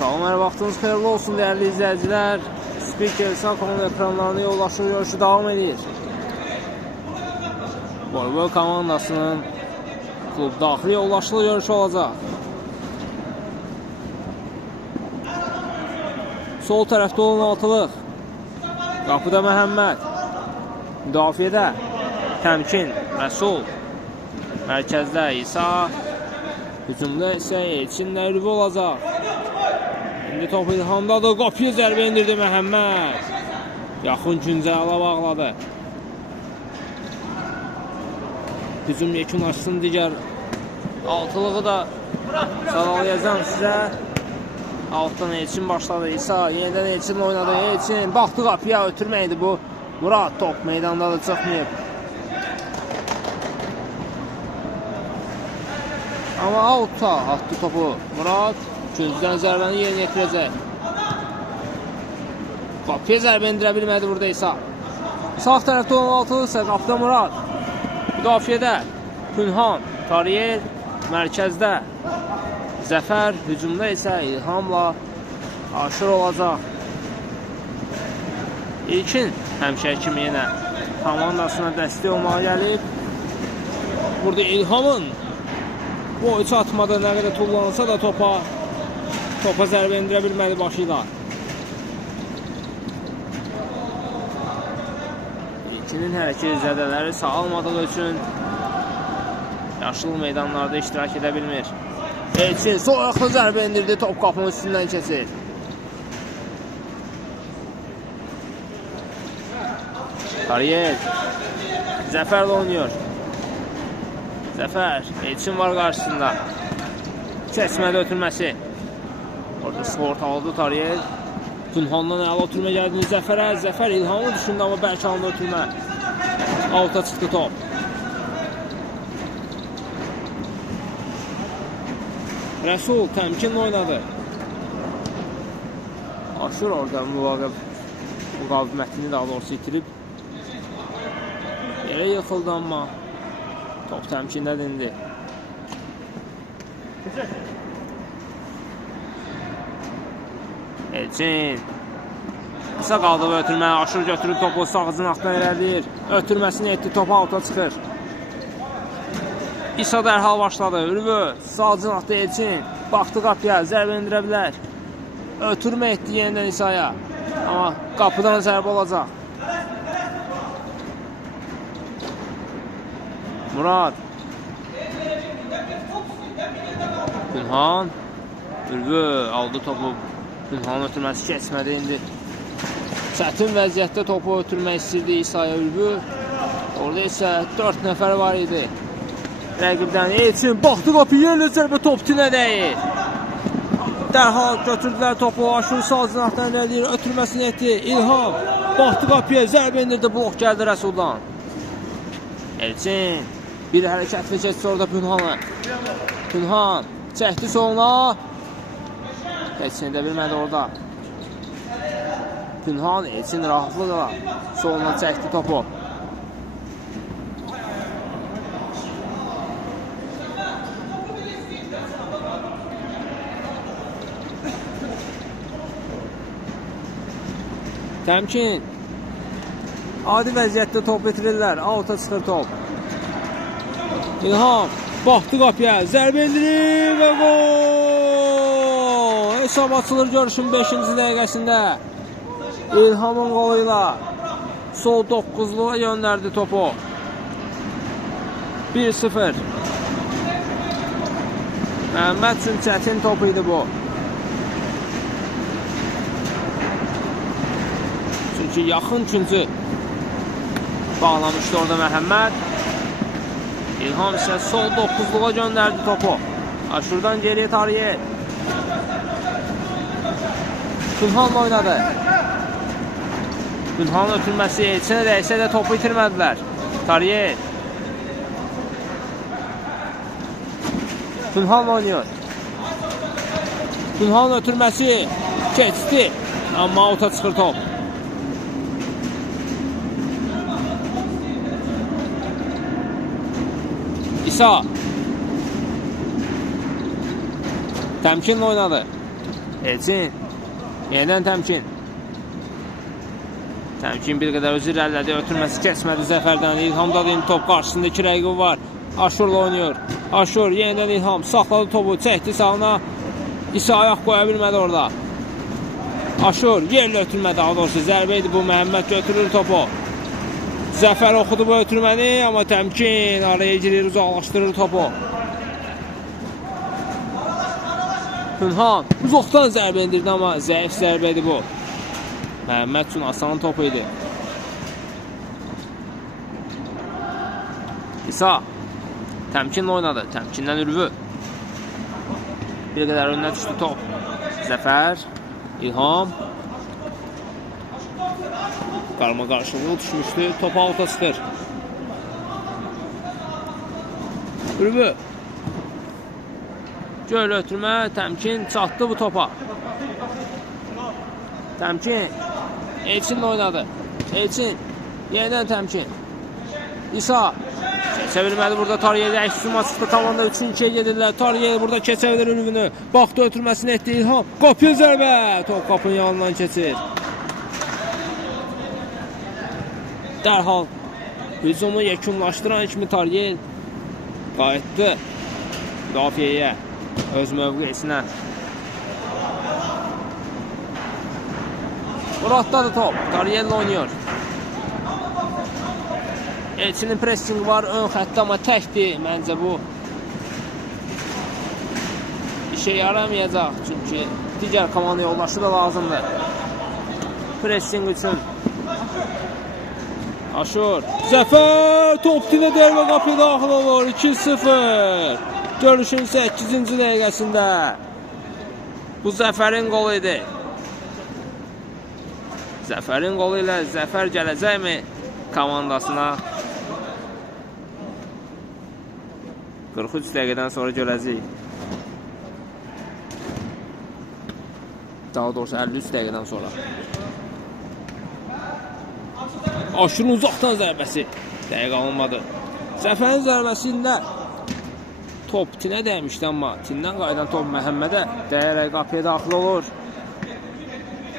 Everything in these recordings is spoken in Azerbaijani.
Salam, hər vaxtınız xeyirli olsun değerli izləyicilər. Spiker Sakonun ekranlarını yollaşır görüşü devam edir. Boyboy komandasının klub daxili yollaşılı görüşü olacaq. Sol tərəfdə olan altılıq. Qapıda Məhəmməd. Müdafiədə Təmkin, Rəsul. Mərkəzdə İsa. Hücumda isə Elçinlə Ürvi olacaq. İndi top İlhamdadır. Qapıya zərbə indirdi Məhəmməd. Yaxın Güncələ bağladı. Hücum yekunlaşsın digər altılığı da sadalayacağım sizə. Altdan Elçin başladı. İsa yenidən Elçinlə oynadı. Elçin baxdı qapıya, ötürməydi bu. Murad top meydanda da çıxmayıb. Amma out'a attı topu. Murad gözdən zərbəni yerinə yetirəcək. Qapıya zərbə indirə bilmədi burada İsa. Sağ tərəfdə olan altılığı isə qapıda Murad. Müdafiədə Pünhan, Tariyer mərkəzdə. Zəfər, hücumda isə İlhamla aşır olacaq. İlkin həmişə kimi yenə komandasına dəstək olmağa gəlib. Burada İlhamın boyu çatmada nə qədər tullansa da topa zərbə indirə bilmədi başı ilə. İlkinin hərəkət zədələri sağalmadığı üçün yaşıl meydanlarda iştirak edə bilmir. Elçin sol ayaqla zərbə indirdi, top qapının üstündən keçir. Kariyer Zəfərlə oynuyor. Zəfər, Elçin var qarşısında. Keçmədə ötürməsi. Orada skort aldı Tariyer. Pünhandan əla ötürmə gəldi Zəfərə. Zəfər İlhamı düşündü, amma bəlkə alında ötürmə. Alta çıxdı top. Rəsul təmkinlə oynadı. Aşır orada müqavimətini daha doğrusu itirib. Yerə yıxıldı, amma top təmkində dindi. Elçin qısa qaldı və ötürmə. Aşır götürüb topu sağcın altından irəliyir. Ötürməsini etdi, topu alta çıxır. İsa dərhal başladı. Ürvü sağcın altı Elçin. Baxdı qapıya, zərbə indirə bilər. Ötürmə etdi yenidən İsa'ya. Amma qapıdan zərbə olacaq. Murad. Pünhan. Ürvü aldı topu. Pünhanın ötürməsi keçmədi indi. Çətin vəziyyətdə topu ötürmək istəyirdi İsa'ya Ürvü. Orada isə 4 nəfər var idi. Rəqibdən Elçin baxdı qapıya, yerlə zərbə top tinə dəyir. Dərhal götürdülər topu. Aşır sağ cinahdan irəliyir. Ötürməsini etdi. İlham baxdı qapıya, zərbə indirdi. Blok gəldi Rəsuldan. Elçin bir hərəkətlə keçdi orada Pünhanı. Pünhan çəkdi soluna. Elçin edə bilmədi orada. Pünhan Elçin rahatlıqla soluna çəkdi topu. Təmkin adi vəziyyətdə top bitirirlər. Alta çıxır top. İlham baxdı qapıya, zərbə indirir və gol! Hesab açılır görüşün 5-ci dəqiqəsində. İlhamın qoluyla sol 9'luğa göndərdi topu. 1-0. Məhəmməd üçün çətin top idi bu. Çünki yaxın üçüncü bağlamışdı orada Məhəmməd. İlham isə sol 9'luğa göndərdi topu. Aşırdan geriyə Tariyer. Pünhanla oynadı. Pünhanın ötürməsi Elçinə dəysə də topu itirmədilər. Tariyer. Pünhanla oynuyor. Pünhanın ötürməsi keçdi. Amma out'a çıxır top. İsa Təmkinlə oynadı. Elçin. Yenidən Təmkin. Təmkin bir qədər özü irəlilədi. Ötürməsi keçmədi Zəfərdən. İlhamda deyim, top qarşısında 2 rəqibi var. Aşurla oynuyor. Aşur yenidən İlham. Saxladı topu. Çəkdi sağına. İsa ayaq qoya bilmədi orada. Aşur yerlə ötürmə, daha doğrusu zərbə idi bu. Məhəmməd götürür topu. Zəfər oxudu bu ötürməni, amma Təmkin araya girir, uzaqlaşdırır topu. Pünhan uzaqdan zərbə indirdi, amma zəif zərbə idi bu. Məhəmməd üçün asan topu idi. İsa Təmkinlə oynadı. Təmkindən Ürvü. Bir qədər önünə düşdü top. Zəfər, İlham. Qarma qarşılığı düşmüşdü. Top alta çıxır. Ürvü. Göl ötürmə. Təmkin çatdı bu topa. Təmkin. Elçinlə oynadı. Elçin. Yenidən Təmkin. İsa. Keçə bilmədi burada Tariye'də əksüma çıxdı. Komanda 3-2'ye gedirlər. Tariye burada keçə bilir Ürvünü. Baxdı ötürməsini etdi İlham. Qapıya zərbə. Top qapının yanından keçir. Dərhal hücumu yekunlaşdıran kimi Tariye qayıtdı müdafiəyə, öz mövqesinə. Muraddadır top. Tariye ilə oynuyor. Elçinin pressingi var ön xəttə, amma təkdir. Məncə bu işə yaramayacaq. Çünki digər komanda yoldaşı da lazımdır. Pressing üçün. Aşur. Zəfər top dinə dərmə qapıya daxil olur. 2-0. Görüşün 8-ci dəqiqəsində. Bu Zəfərin qolu idi. Zəfərin qolu ilə Zəfər gələcəkmi komandasına? 43 dəqiqədən sonra görəcəyik. Daha doğrusu 53 dəqiqədən sonra. Aşırın uzaqdan zərbəsi. Dəqiq alınmadı. Zəfərin zərbəsi ilə top tinə dəymişdi, amma tindən qaydan top Məhəmmədə dəyərək qapıya daxil olur.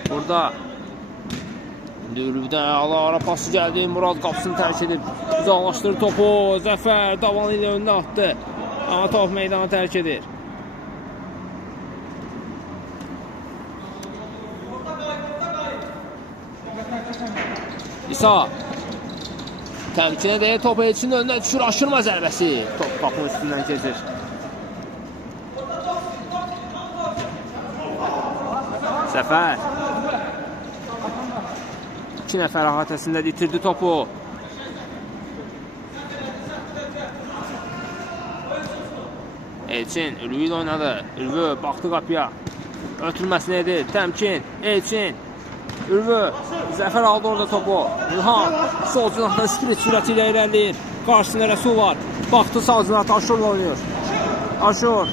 Burada Ürvüdən ara pası gəldi. Murad qapısını tərk edib uzaqlaşdırır topu. Zəfər davanı ilə önünə atdı. Amma top meydanı tərk edir. İsa Təmkinə deyir, topu Elçinin önünə düşür. Aşırma zərbəsi. Top qapının üstündən keçir. Zəfər 2 nəfər əhatəsində itirdi topu. Elçin Ürvü ilə oynadı. Ürvü baxdı qapıya. Ötürməsini edir. Təmkin, Elçin, Ürvü. Zəfər aldı orada topu. İlham sol cinatdan sprint sürəti ilə irəliyir. Qarşısında Rəsul var. Baxdı sağ cinatda Aşurla oynuyor. Aşur.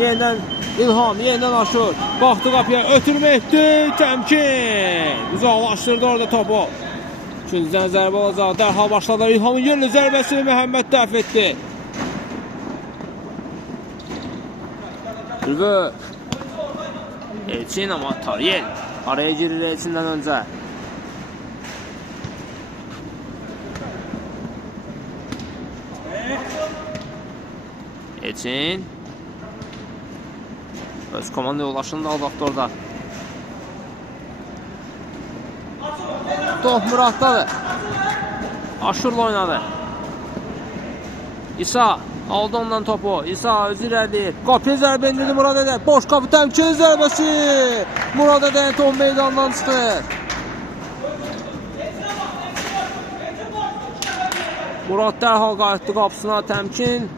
Yenidən İlham, yenidən Aşur. Baxdı qapıya, ötürmə etdi. Təmkin. Uzaqlaşdırdı orada topu. İkincidən zərbə olacaq. Dərhal başladı. İlhamın yerli zərbəsini Məhəmməd dəf etdi. Ürvü. Elçin, amma Tariyel araya girir Elçindən öncə. Elçin öz komanda yoldaşını da aldaktı orada. Top Muraddadır. Aşurla oynadı. İsa aldı ondan topu. İsa özü irəliyir. Qapıya zərbə indirdi Murad Ədə. Boş qapı Təmkin zərbəsi. Murad Ədənin top meydandan çıxır. Murad dərhal qayıtdı qapısına. Təmkin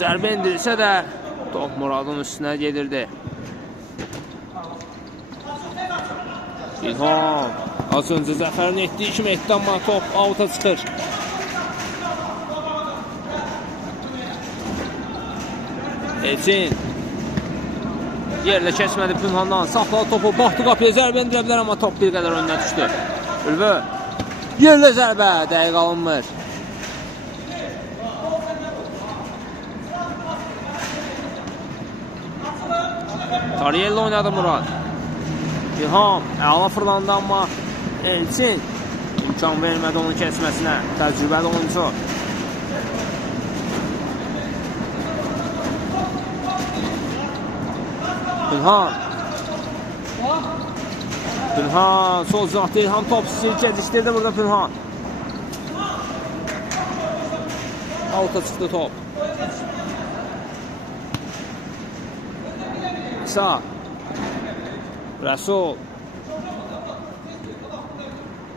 zərbə indirilsə də top Muradın üstünə gedirdi. İlham az öncə Zəfərin etdiyi kimi etdi, amma top avuta çıxır. Elçin yerlə keçmədi Pünhandan. Saxladı topu, baxdı qapıya zərbə indirə bilər, amma top bir qədər önünə düşdü. Ürvü yerlə zərbə dəqiq alınmır. Tariyelli oynadı Murad. İlham əla fırlandı, amma Elçin imkan vermədi onun kəsməsinə. Təcrübəli oyuncu. Pünhan sol zahdi İlham top gecikdirdi burada Pünhan. Alta çıxdı top. İsa Rəsul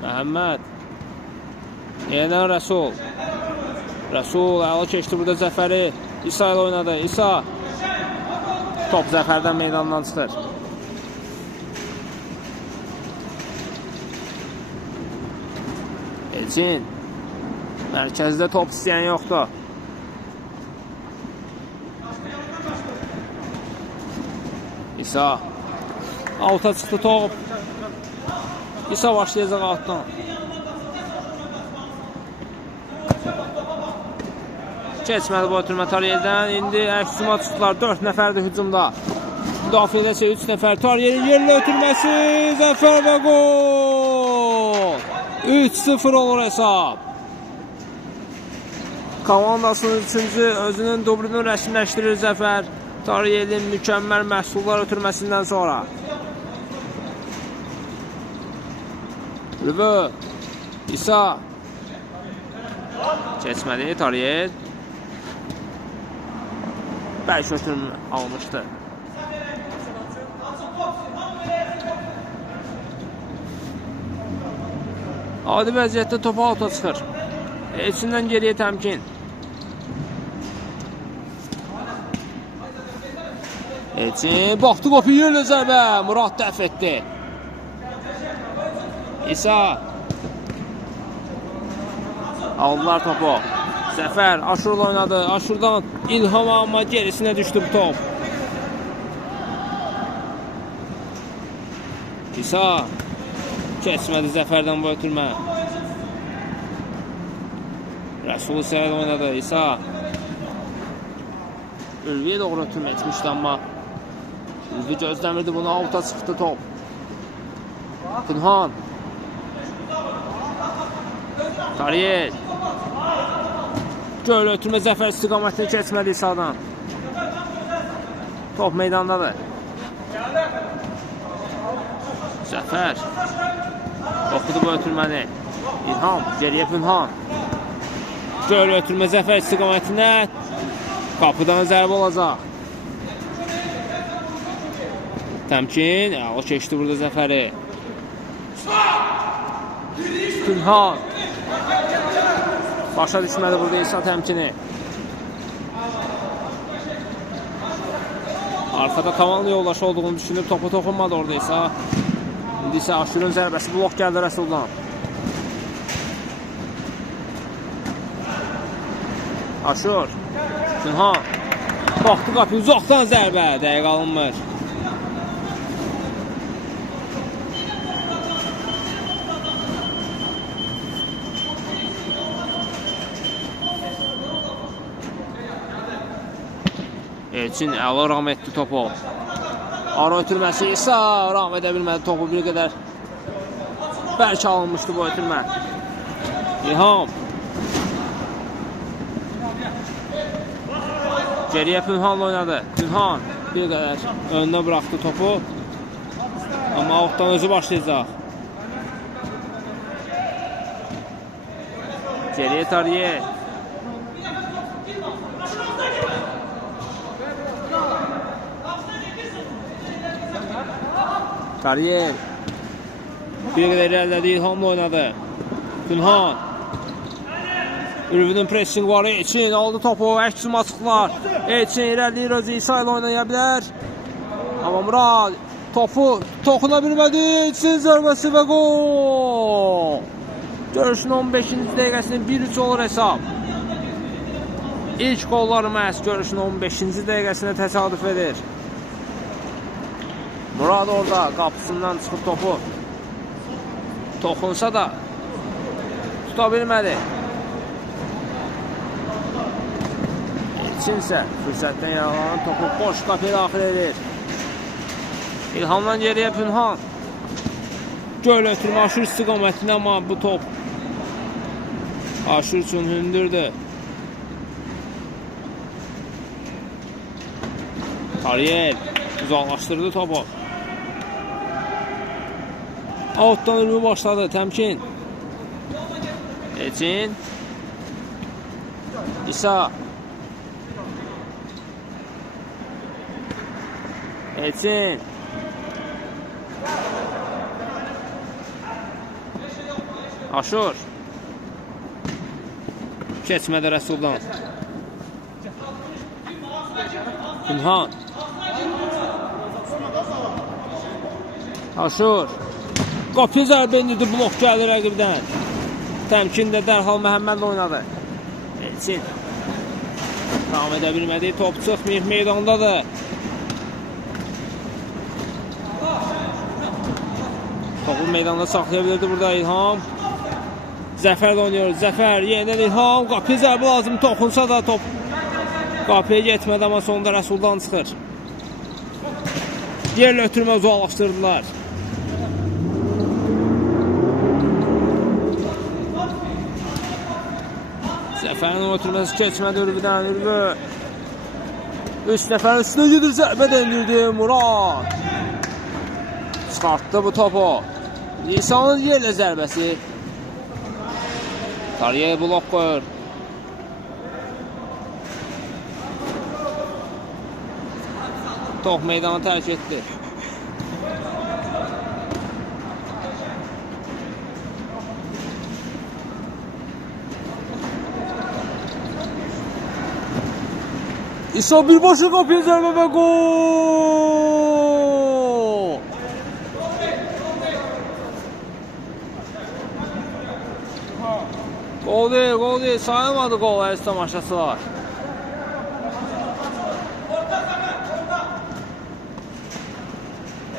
Məhəmməd yenə Rəsul əla keçdi burada Zəfəri. İsa ilə oynadı. İsa top Zəfərdən meydandan çıxır. Elçin mərkəzdə top istəyən yoxdur. İsa alta çıxdı top. İsa başlayacaq altdan. Keçmədi bu ötürmə Tariyeldən. İndi əksuma çıxdılar. 4 nəfərdir hücumda. Müdafiədə isə 3 nəfər. Tariyelin yerli ötürməsi. Zəfər və gol. 3-0 olur hesab. Komandasının 3-cü özünün dublunu rəsmiləşdirir Zəfər. Tariyelin mükəmməl məhsullar ötürməsindən sonra. Rübü İsa keçmədi Tariyel. Bəlkə ötürmə almışdı. Adi vəziyyətdə topu alta çıxır. Elçindən geriyə təmkin. Elçin baxdı qopu yerlə zərbə. Murad dəf etdi. İsa aldılar topu. Zəfər Aşurla oynadı. Aşurdan İlham, amma gerisinə düşdü bu top. İsa keçmədi Zəfərdən bu ötürmə. Rəsul isə oynadı. İsa Ülviyə doğru ötürmə etmişdi, amma Ülvi gözləmirdi bunu. Alta çıxdı top. Pünhan Tariyel göl ötürmə Zəfər istiqamətini keçmədi İsa'dan. Top meydandadır. Zəfər oxudu bu ötürməni. İlham geriyə Pünhan. Göl ötürmə Zəfər istiqamətinə. Qapıdan zərbə olacaq. Təmkin. O keçdi burada Zəfəri. Pünhan başa düşmədi burada İsa təmkini. Arkada tavanlı yoldaşı olduğunu düşünüb topu toxunmadı orada İsa. İndi isə Aşurun zərbəsi blok gəldi Rəsuldan. Aşur Pünhan baxdı qapı uzaqdan zərbə. Dəqiq alınmır. Elçin əla ram etdi topu. Ara ötürməsi İsa ram edə bilmədi topu. Bir qədər bəlkə alınmışdı bu ötürmə. İlham geriyə Pünhanla oynadı. Pünhan bir qədər önünə bıraxdı topu. Amma altdan özü başlayacaq. Geriyə Tariyel. Tariyel bir qədər irəlilədi. İlhamla oynadı. Pünhan Ülvünün pressing var. Elçin aldı topu. Əksum açıqlar. Elçin irəliləyir, özü İsa ilə oynaya bilər. Amma Murad topu toxuna bilmədi. Elçin zərbəsi və gol. Görüşün 15-ci dəqiqəsinin 1-3 olur hesab. İlk qolları məhz görüşün 15-ci dəqiqəsinə təsadüf edir. Murad orada qapısından çıxıb topu toxunsa da tuta bilmədi. Elçin isə fürsətdən yaralanan topu boş qapıya daxil edir. İlhamdan geriyə Pünhan. Göl ötürmə Aşur istiqamətində, amma bu top Aşur üçün hündürdür. Tariyel uzaqlaşdırdı topu. Outdan ürmü başladı. Təmkin. Elçin. İsa. Elçin. Aşur. Keçmədi Rəsuldan. Pünhan. Aşur. Qapıya zərbə indirdi, blok gəldi rəqibdən. Təmkin də dərhal Məhəmməd oynadı. Elçin. Davam edə bilmədi, top çıxmayıb meydandadır. Topu meydanda saxlaya bilirdi burada İlham. Zəfər də oynuyor. Zəfər, yenidən İlham. Qapıya zərbə lazım, toxunsa da top qapıya getmədi, amma sonunda Rəsuldan çıxır. Yerlə ötürmə uzaqlaşdırdılar. Zəfərin ötürməsi keçmədi Ürvüdən. Ürvü 3 nəfərin üstünə gedir, zərbə dəndirdi Murad. Çıxartdı bu topu. Nisanın yerlə zərbəsi. Tariyə blok qoyur. Top meydanı tərk etdi. İsa birbaşa qapıya zərbə və gol! Gol deyil, sayılmadı gol, əziz tamaşaçılar.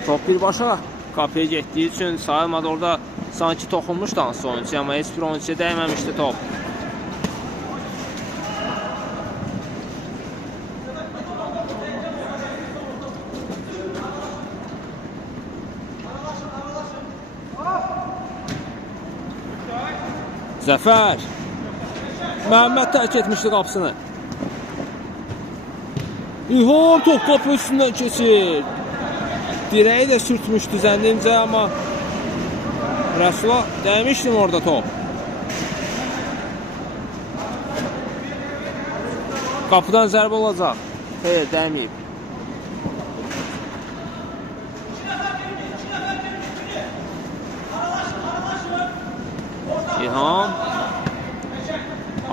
Top birbaşa qapıya getdiyi üçün sayılmadı. Orada sanki toxunmuşdu hansı oyuncu, amma heç bir oyuncuya dəyməmişdi top. Zəfər. Məhəmməd tərk etmişdi qapısını. İlham top qapı üstündən keçir. Dirəyi də sürtmüşdü zənnimcə, amma Rəsula dəymişdim orada top. Qapıdan zərbə olacaq. Xeyr, dəyməyib. İlham.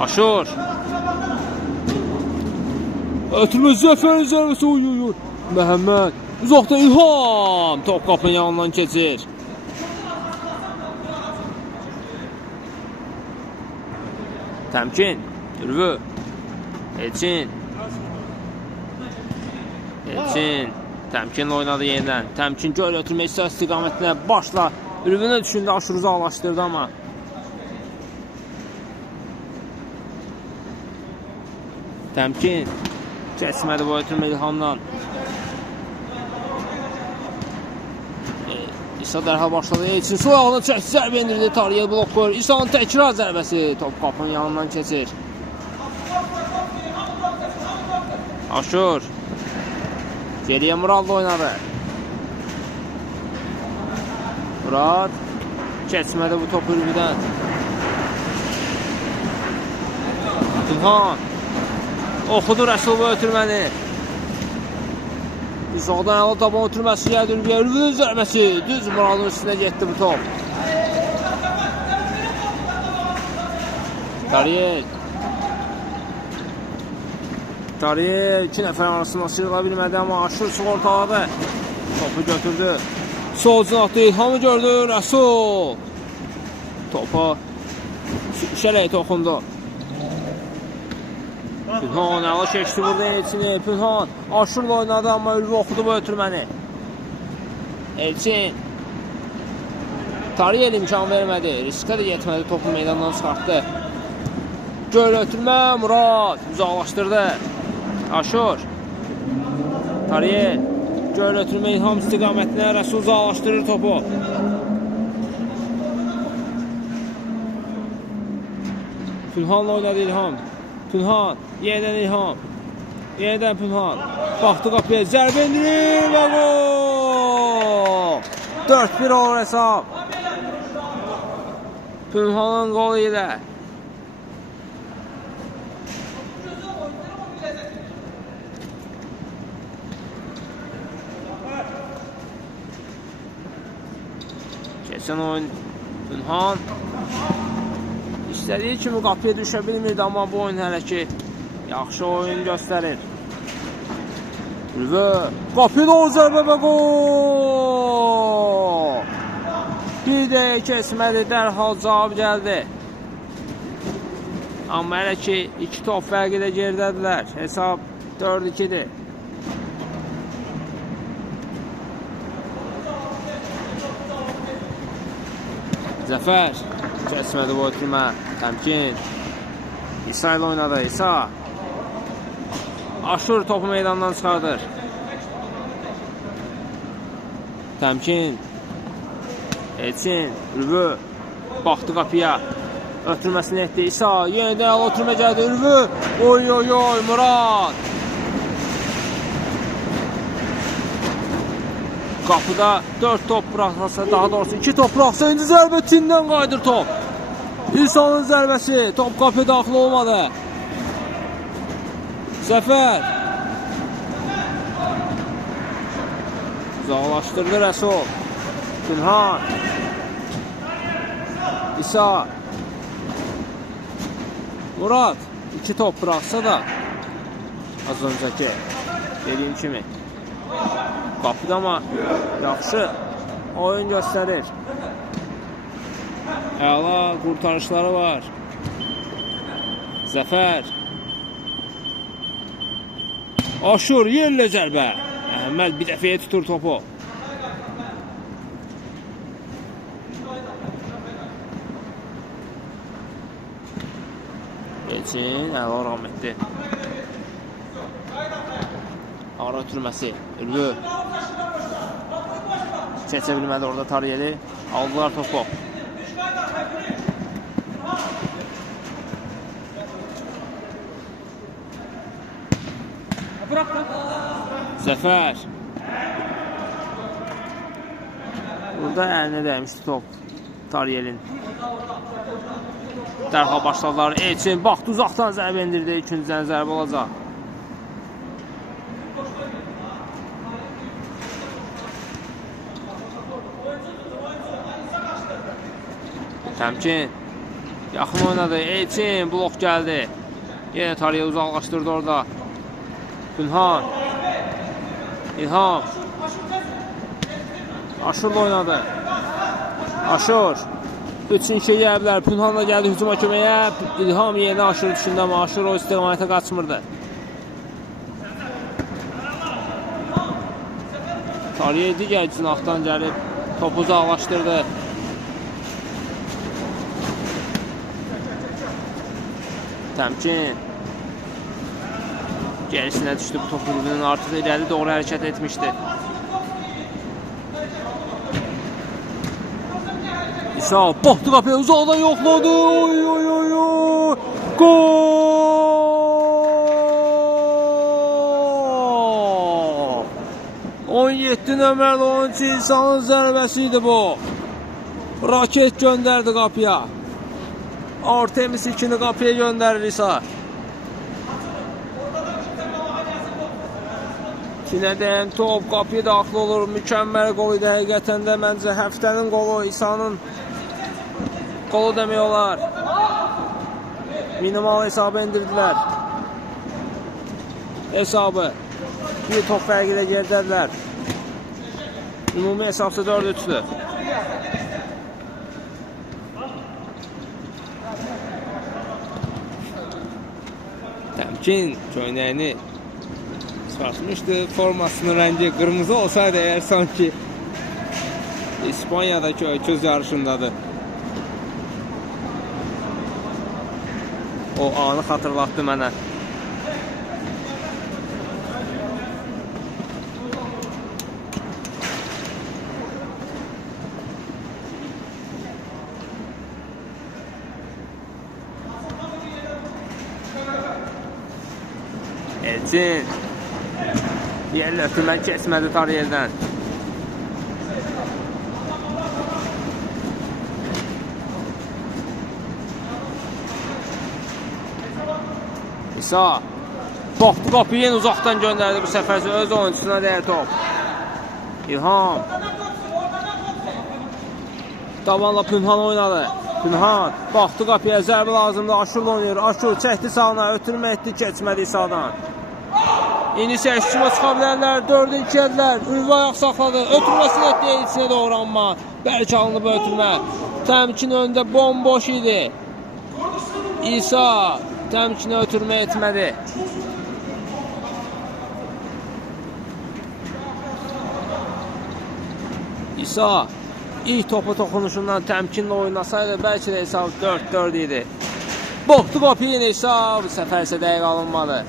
Aşur. Ötürmə Zəfərin zərbəsi. Oy. Məhəmməd. Uzaqda İlham. Top qapının yanından keçir. Təmkin. Ürvü. Elçin. Təmkinlə oynadı yenidən. Təmkin göl ötürmə istiqamətinə başla. Ürvünə düşündü, Aşur uzaqlaşdırdı, amma Təmkin keçmədi bu ötürmə İlhamdan. İsa dərhal başladı. Elçin sol ayağına çəkdi, zərbə indirdi. Tariyə blok qoyur. İsa'nın təkrar zərbəsi. Top qapının yanından keçir. Aşur. Geriyə Murad oynadı. Murad keçmədi bu top Ürvüdən. İlhan oxudu Rəsul bu ötürməni. Uzaqdan əla taban ötürməsi gəldi Ürvüyə. Ürvünün zərbəsi. Düz Muradın üstünə getdi bu top. Tariyel 2 nəfər arasında sıyrıla bilmədi, amma Aşur sığortaladı. Topu götürdü. Sol cinatda İlhamı gördü. Rəsul topa sürüşərək toxundu. Pünhan əla keçdi burada Elçini. Pünhan Aşurla oynadı, amma Ürvü oxudu bu ötürməni. Elçin. Tariyel imkan vermədi. Riskə də yetmədi. Topu meydandan çıxartdı. Göl ötürmə. Murad uzaqlaşdırdı. Aşur. Tariyel Göl ötürmə İlham istiqamətinə Rəsul uzaqlaşdırır topu. Pünhanla oynadı İlham. Pünhan, yeniden İlham. Yeniden Pünhan. Baxdı qapıya, zərbə indirir və gol! 4-1 olur hesab. Pünhanın qolu ilə. Keçən oyun Pünhan istədiyi kimi qapıya düşə bilmirdi, amma bu oyun hələ ki yaxşı oyun göstərir. Ürvə qapıya doğru zərbə və gol! Bir dəqiqə keçmədi, dərhal cavab gəldi. Amma hələ ki 2 top fərqi ilə geridədirlər. Hesab 4-2-dir. Zəfər keçmədi bu ötürmə. Təmkin. İsa ilə oynadı. İsa. Aşur topu meydandan çıxardır. Təmkin. Elçin. Ürvü. Baxdı qapıya. Ötürməsini etdi. İsa. Yenidən ötürmə gəldi. Ürvü. Oy oy oy. Murad. Qapıda 4 top bıraxsa, daha doğrusu 2 top bıraxsa, indi zərbə tindən qaydır top. İsa'nın zərbəsi, top qapıya daxil olmadı. Zəfər. Uzaqlaşdırdı Rəsul. Pünhan. İsa. Murad. 2 top bıraxsa da az öncəki dediyim kimi qapıda amma yaxşı oyun göstərir. Əla qurtarışları var. Zəfər. Aşur yerlə zərbə. Əhməd bir dəfəyə tutur topu. Elçin, əla rəhmətli. Ara ötürməsi. Ürvü. Keçə bilmədi orada Tariyeli. Aldılar topu. Zəfər. Burada əlinə dəymişdi top Tariyelin. Dərhal başladılar. Elçin baxdı uzaqdan zərbə indirdi. İkinciden zərbə olacaq. Təmkin. Yaxın oynadı. Elçin blok gəldi. Yenə Tariyə uzaqlaşdırdı orada. Pünhan. İlham. Aşurla oynadı. Aşur. 3-2 yəyəblər. Pünhan da gəldi hücuma köməyə. İlham yeni Aşur düşündü, amma Aşur o istiqamətə qaçmırdı. Tariyə digər cinahdan gəlib topu uzaqlaşdırdı. Təmkin. Gerisinə düşdü bu topu. Artıq irəli doğru hərəkət etmişdi. İsa baxdı qapıya, uzaqdan yoxladı. Oy oy oy oy. Gol! 17 nömrəli oyuncu İsa'nın zərbəsi idi bu. Raket göndərdi qapıya. Artemis 2'ni qapıya göndərir İsa. Kinədən top qapıya daxil olur. Mükəmməl qol idi. Həqiqətən də məncə həftənin qolu İsa'nın qolu demək olar. Minimal hesabı indirdilər. Hesabı bir top fərqi ilə geridədirlər. Ümumi hesabsa 4-3'dür. Təmkin köynəyini çıxartmışdı. Formasının rəngi qırmızı olsaydı eğer sanki İspanya'daki öküz yarışındadır. O anı xatırlatdı mənə. Elçin. Yerlə ötürmək keçmədi Tariyeldən. İsa. Baxdı qapıyı yenə uzaqdan göndərdi bu səfər öz oyunçusuna dəyər top. İlham. Davanla Pünhan oynadı. Pünhan baxdı qapıya, zərbi lazımdır. Aşur oynayır. Aşur çəkdi sağına, ötürmə etdi, keçmədi İsa'dan. İndi səşçimə çıxa bilərlər. 4-ün 2-ədilər. Ülvə ayaq saxladı. Ötürməsini etdi içinə doğru amma. Bəlkə alınıb ötürmə. Təmkin önündə bomboş idi. İsa təmkinə ötürmə etmədi. İsa ilk topu toxunuşundan təmkinlə oynasaydı bəlkə də hesab 4-4 idi. Boxdu qapıyı İsa, bu səfər isə dəqiq alınmadı.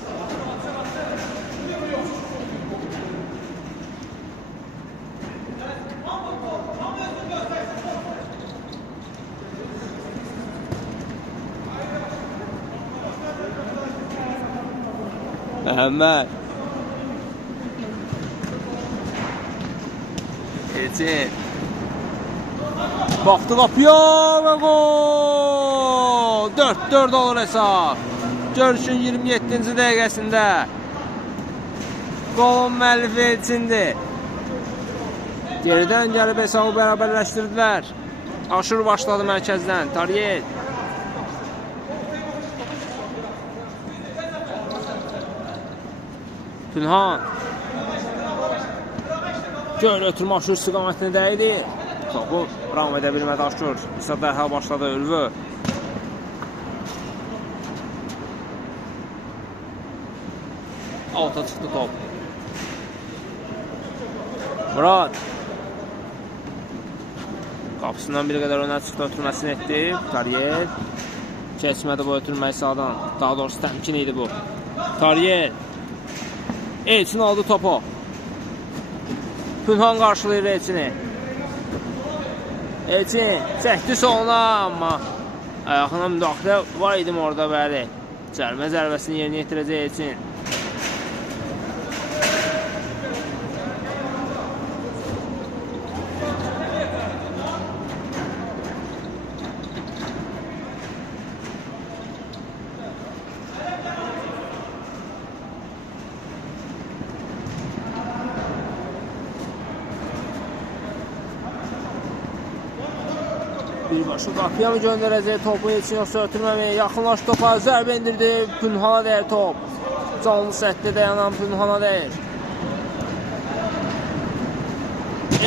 Məhəmməd. Elçin. Baxdı qapıya və gol! 4-4 olur hesab. Görüşün 27-ci dəqiqəsində. Qolun müəllifi Elçindir. Geridən gəlib hesabı bərabərləşdirdilər. Aşur başladı mərkəzdən. Tariyel. Pünhan. Göl ötürmə Aşur istiqamətini dəydi. Topu ram edə bilmədi Aşur. İsa dərhal başladı Ülvü. Alta çıxdı top. Murad. Qapısından bir qədər önə çıxdı, ötürməsini etdi. Tariyel. Keçmədi bu ötürmək sağdan. Daha doğrusu təmkin idi bu. Tariyel. Elçin aldı topu. Pünhan qarşılayır Elçini. Elçin çəkdi soluna, amma ayağına müdaxilə var idim orada, bəli. Cərmə zərbəsini yerinə yetirəcək Elçin. Birbaşa qapıya mı göndərəcək topu Elçin, yoxsa ötürməməyə? Yaxınlaş topa, zərbə indirdi. Pünhana dəyir top. Canlı sətdə dayanan Pünhana dəyir.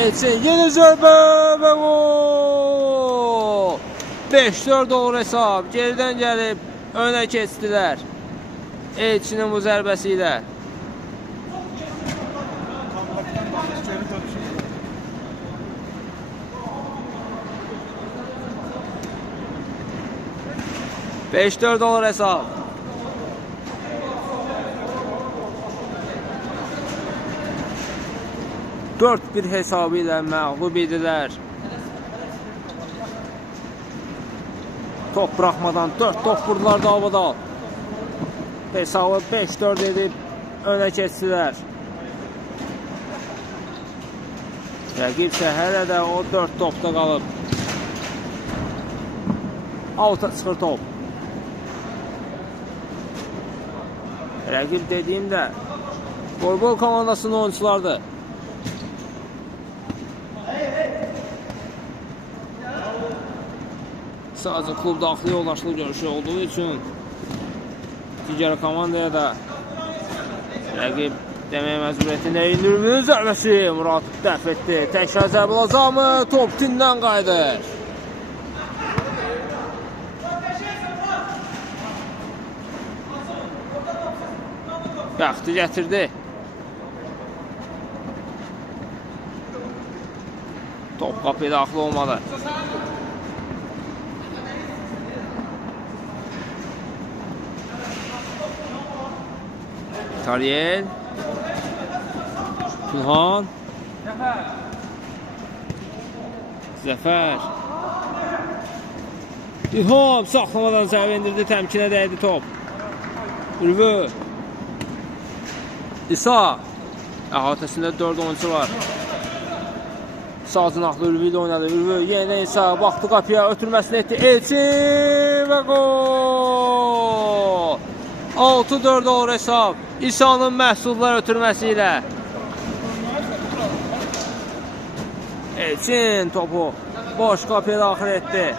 Elçin yeni zərbə və gol! 5-4 olur hesab. Geridən gəlib önə keçdilər. Elçinin bu zərbəsi ilə. $5-4 olur hesab. Dört bir hesabı ilə məğlub idilər. Top buraxmadan 4 top vurdular davada. Hesabı 5-4 edib önə keçdilər. Rəqib isə hələ də o 4 topda qalıb. Alta çıxır top. Rəqib dediyimdə Qorbol komandasının oyunculardır. Sadəcə klub daxili yoldaşlıq görüşü olduğu üçün digər komandaya da rəqib demək məcburiyyətində indiriminin zərbəsi Murad dəf etdi. Təkrar zərbə lazımı? Top tindən qayıdır. Bəxti gətirdi. Top qapıya daxil olmadı. Tariyel. Pünhan. Zəfər. İlham saxlamadan zərbə indirdi, təmkinə dəydi top. Ülvü. İsa əhatəsində 4 oyuncu var. Sağ cinahlı Ülvü ilə oynadı. Ülvü yenə İsa baxdı qapıya, ötürməsini etdi. Elçin və gol! 6-4 olur hesab. İsa'nın məhsullar ötürməsi ilə. Elçin topu boş qapıya daxil etdi.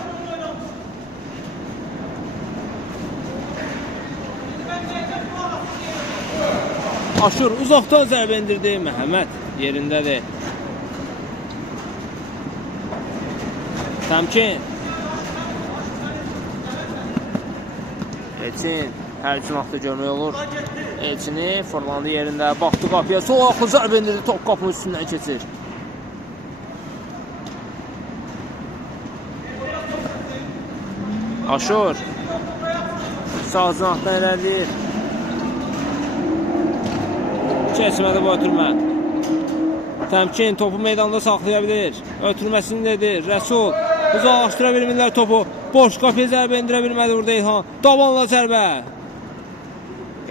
Aşur uzaqdan zərbə indirdi. Məhəmməd yerindədir. Təmkin. Elçin hər cinahda görmək olur. Elçini fırlandı yerində. Baxdı qapıya. Sol axı zərbə indirdi. Top qapının üstündən keçir. Aşur sağ cinahdan irəliyir. Keçmədi bu ötürmə. Təmkin topu meydanda saxlaya bilir. Ötürməsini dedi. Rəsul uzaqlaşdıra bilmirlər topu. Boş qapıya zərbə indirə bilmədi burada İlhan. Davanla zərbə.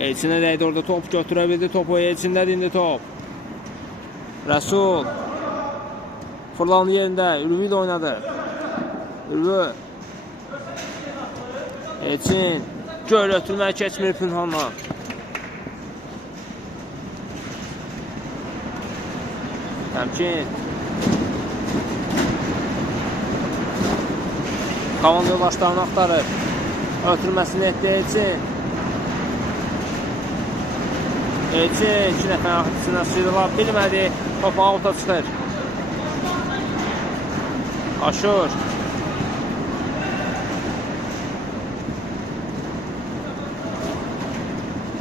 Elçinə dəydi orada, top götürə bildi topu. Elçindədir indi top. Rəsul fırlandı yerində. Ülvü ilə oynadı. Ülvü. Elçin göl ötürməyə keçmir Pünhanla. Təmkin. Kavan yoldaşlarını axtarır. Ötürməsini etdi Elçin. Elçin 2 nəfər axıcısına sıyrıla bilmədi. Top avuta çıxır. Aşur.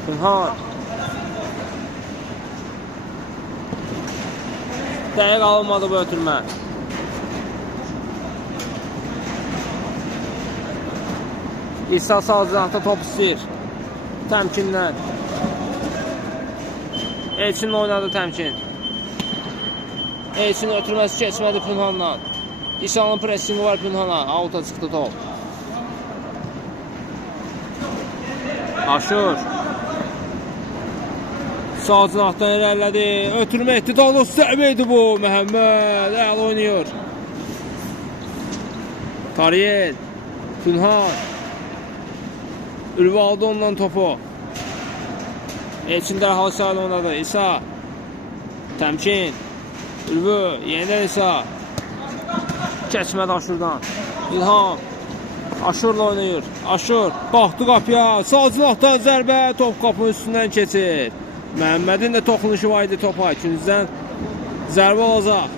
Pünhan. Dəqiq alınmadı bu ötürmə. İsa sağ cinahda top istəyir. Təmkindən. Elçinlə oynadı Təmkin. Elçin ötürməsi keçmədi Pünhanla. İsa'nın pressingi var Pünhana. Avuta çıxdı top. Aşur. Sağ cinahdan irəlilədi. Ötürmə etdi. Danos zərbə idi bu. Məhəmməd əl oynayır. Tariyel. Pünhan. Ülvü aldı ondan topu. Elçin dərhal İsa ilə oynadı. İsa. Təmkin. Ülvü. Yenidən İsa. Keçmədi Aşurdan. İlham. Aşurla oynayır. Aşur. Baxdı qapıya. Sağ cinahdan zərbə. Top qapının üstündən keçir. Məhəmmədin də toxunuşu var idi topa. İkinciden zərbə olacaq.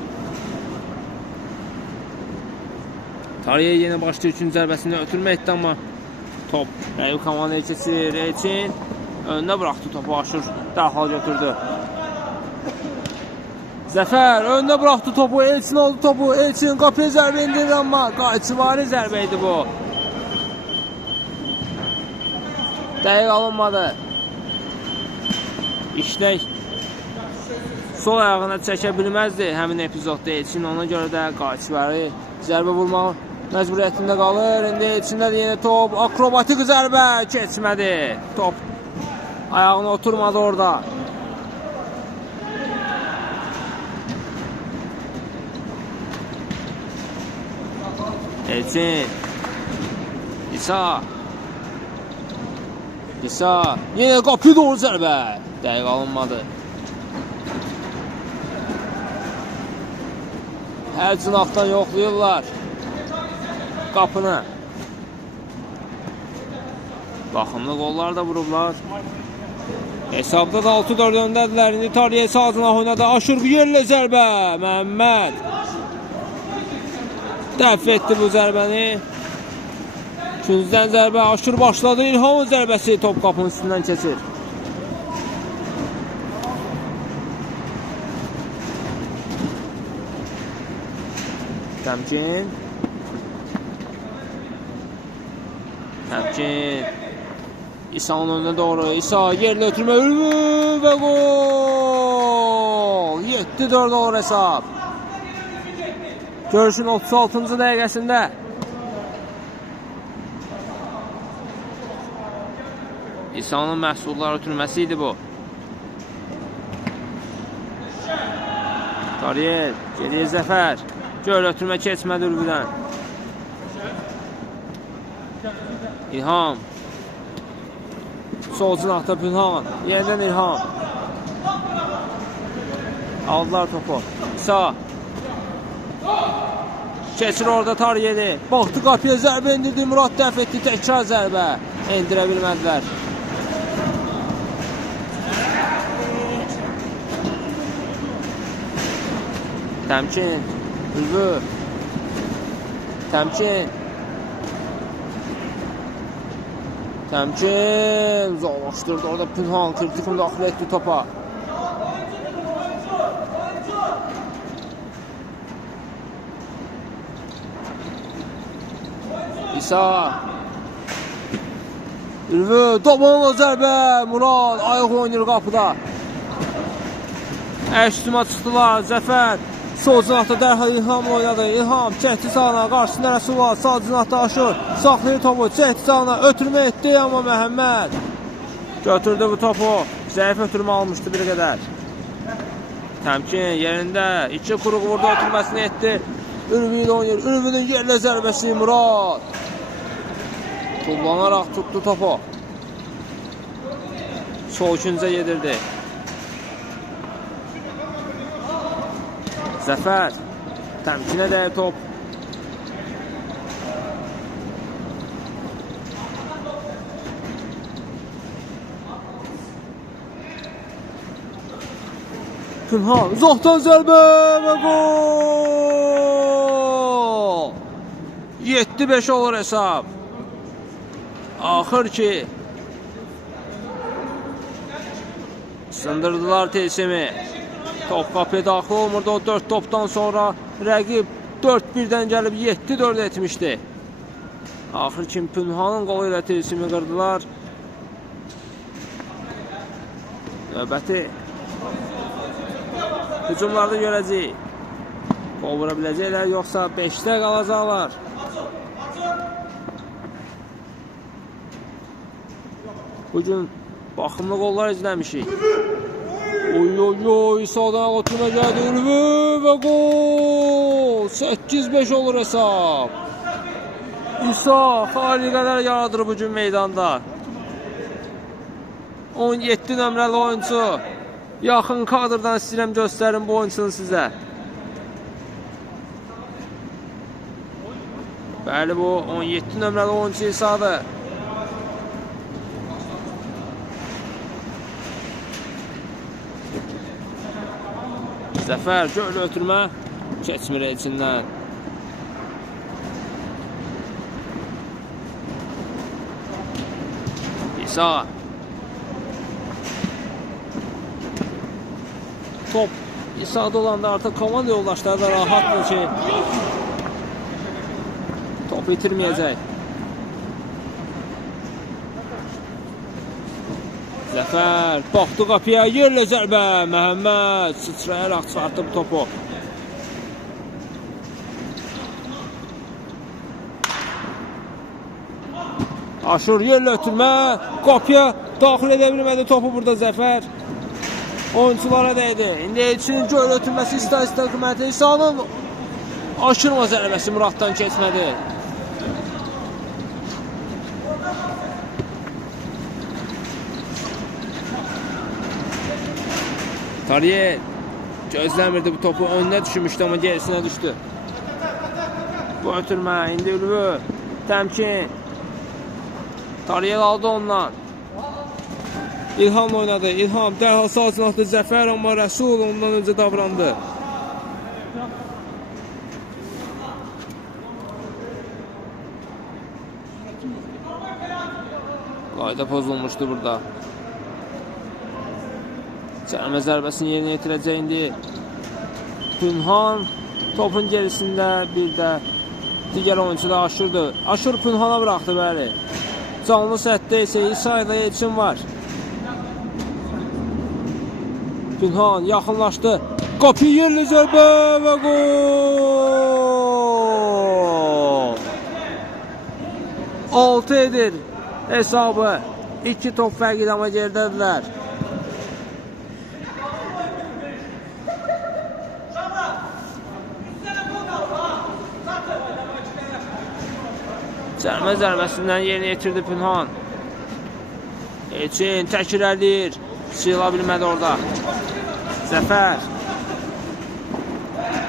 Tariyə yenə başlayır. Üçüncü zərbəsində ötürmə etdi amma top rəqib komandaya keçir. Elçin önünə buraxdı topu. Aşur dərhal götürdü. Zəfər önünə buraxdı topu. Elçin oldu topu. Elçin qapıya zərbə indirir amma qaçıvari zərbə idi bu. Dəqiq alınmadı. İşlək sol ayağına çəkə bilməzdi həmin epizodda Elçin. Ona görə də qaçıvari zərbə vurmaq məcburiyyətində qalır. İndi Elçindədir yenə top. Akrobatik zərbə keçmədi. Top ayağına oturmadı orada. Elçin. İsa. İsa. Yenə qapıya doğru zərbə. Dəqiq alınmadı. Hər cinahdan yoxlayırlar qapını. Baxımlı qollar da vurublar. Hesabda da 6-4 öndədirlər. İndi Tariyə sağ cinah oynadı. Aşur yerlə zərbə. Məhəmməd dəf etdi bu zərbəni. Üçüncüdən zərbə. Aşur başladı. İlhamın zərbəsi top qapının üstündən keçir. Təmkin. Təmkin. İsa'nın önünə doğru. İsa yerlə ötürmə. Və gol. 7-4 olur hesab. Görüşün 36-cı dəqiqəsində. İsa'nın məhsullar ötürməsi idi bu. Tariyel, geriyə Zəfər. Göl ötürmə keçmədi Ülvüdən. İlham. Sol cinahda Pünhan. Yenidən İlham. Aldılar topu. İsa. Keçir orada Tariyeli. Baxdı qapıya zərbə indirdi. Murad dəf etdi. Təkrar zərbə. Endirə bilmədilər. Təmkin. Ülvü. Təmkin. Təmkin. Uzaqlaşdırdı. Orada Pünhan kritik müdaxilə etdi topa. İsa. Ülvü. Dobanla zərbə. Murad. Ayıq oynayır qapıda. Əştüma çıxdılar. Zəfər. Sol cinahda dərhal İlham oynadı. İlham çəkdi sağına. Qarşısında Rəsul var. Sağ cinahda Aşır. Saxlayır topu. Çəkdi sağına. Ötürmə etdi amma Məhəmməd. Götürdü bu topu. Zəif ötürmə almışdı bir qədər. Təmkin yerində. İki quruq vurdu. Ötürməsini etdi. Ülvü ilə oynayır. Ülvünün yerlə zərbəsi Murad. Tullanaraq tutdu topu. Sol küncə yedirdi. Zəfər. Təmkinə dəyir top. Pünhan. Uzaqdan zərbə və gol. 7-5 olur hesab. Axır ki sındırdılar tesimi. Top qapıya daxil olmurdu. O 4 topdan sonra rəqib 4-1-dən gəlib 7-4 etmişdi. Axır ki Pünhanın qolu ilə tesimi qırdılar. Növbəti hücumlarda görəcəyik. Qol vura biləcəklər, yoxsa 5-də qalacaqlar. Bugün baxımlı qollar izləmişik. Oy, sağdan oturma gəldi Ülvü və gol. 8-5 olur hesab. İsa xariqələr yaradır bugün meydanda. 17 nömrəli oyuncu. Yaxın kadrdan istəyirəm göstərin bu oyuncunu sizə. Bəli, bu 17 nömrəli oyuncu İsa'dır. Zəfər göl ötürmə keçmir içindən. İsa. Top İsa'da olanda artıq komanda yoldaşları da rahatdır ki top itirməyəcək. Zəfər baxdı qapıya, yerlə zərbə. Məhəmməd sıçrayaraq çıxartdı bu topu. Aşır yerlə ötürmə. Qapıya daxil edə bilmədi topu burada Zəfər. Oyunculara dəydi. İndi Elçinin göl ötürməsi istər-istər qiyməti. İsa'nın aşırma zərbəsi Muraddan keçmədi. Tariyel gözləmirdi bu topu, önünə düşmüşdü amma gerisinə düşdü. Bu ötürmə, indi Ülvü, təmkin. Tariyel aldı ondan. İlhamla oynadı. İlham dərhal sağ cinahda Zəfər, amma Rəsul ondan öncə davrandı. Qayda pozulmuşdu burada. Cərmə zərbəsini yerinə yetirəcək indi Pünhan. Topun gerisində bir də digər oyuncu da Aşırdı. Aşır Pünhana bıraxdı, bəli. Canlı sətdə isə İsa ilə Elçin var. Pünhan yaxınlaşdı. Qapı yerli zərbə və gol! 6 edir hesabı. 2 top fərqi amma geridədirlər. Sərmə zərbəsindən yerinə yetirdi Pünhan. Elçin təkir eləyir. Sıyıla bilmədi orada. Zəfər.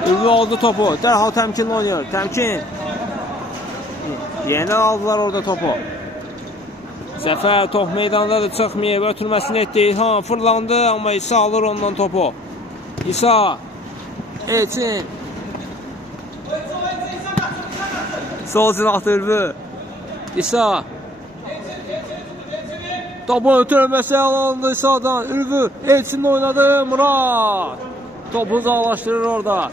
Ülvi aldı topu. Dərhal təmkinlə oynayır. Təmkin. Yenə aldılar orada topu. Zəfər top meydanda da çıxmayıb. Ötürməsini etdi. İlham fırlandı. Amma İsa alır ondan topu. İsa. Elçin. Sol cinahda Ülvi. İsa. Topu ötürməsi alındı İsa'dan. Ülvi. Elçin'le oynadı. Murad. Topu uzaqlaşdırır orada.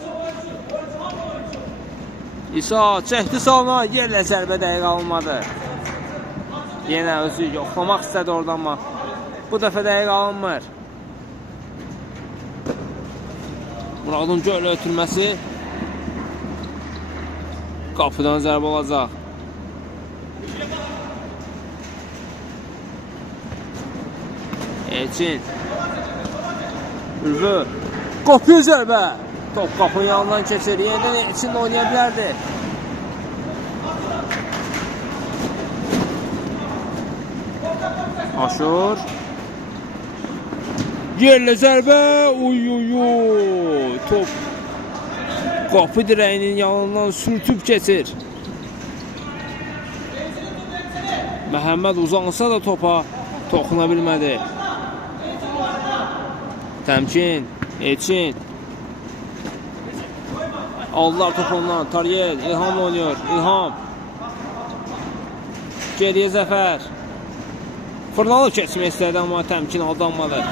İsa çəkdi sağına. Yerlə zərbə dəqiq alınmadı. Yenə özü yoxlamaq istədi oradan ama bu dəfə dəqiq alınmır. Muradın göl ötürməsi qapıdan zərbə olacaq. Elçin. Ülvi. Qapıya zərbə. Top qapının yanından keçir. Yenidən Elçinlə oynaya bilərdi. Aşur. Yerlə zərbə. Uyuyu. Top qapı dirəyinin yanından sürtüb keçir. Məhəmməd uzansa da topa toxuna bilmədi. Təmkin. Elçin. Aldılar topu ondan. Tariyel. İlham oynuyor. İlham. Geriyə Zəfər. Fırnalı keçmək istədi amma təmkin aldanmadı.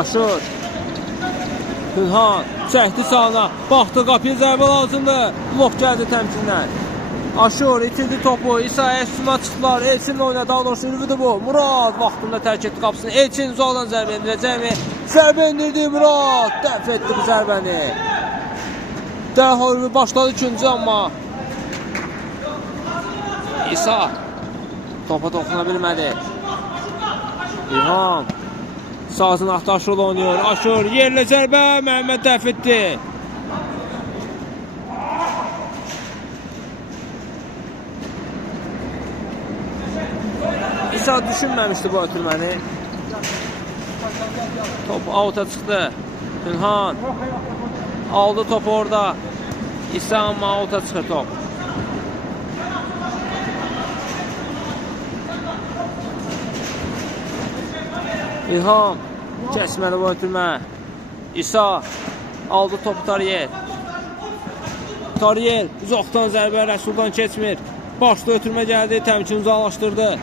Aşur. Pünhan. Çəkdi sağına. Baxdı qapıya zərbə lazımdır. Blok gəldi təmkindən. Aşur itirdi topu. İsa'ya üstüne çıxdılar. Elçinlə oynadı. Daha doğrusu Ülvidir bu. Murad vaxtında tərk etdi qapısını. Elçin uzaqdan zərbə indirəcəkmi? Zərbə indirdi Murad. Dəf etdi bu zərbəni. Dərhal Ülvi başladı ikinci amma İsa topa toxuna bilmədi. İlham. Sağ cinahda Aşur'la oynuyor. Aşur yerlə zərbə. Məhəmməd dəf etdi. İsa düşünməmişdi bu ötürməni. Top out'a çıxdı. Pünhan. Aldı topu orada. İsa amma out'a çıxır top. İlham. Kəsməli bu ötürmə. İsa. Aldı topu Tariyel. Tariyel. Uzaqdan zərbə Rəsuldan keçmir. Başda ötürmə gəldi. Təmkin uzaqlaşdırdı.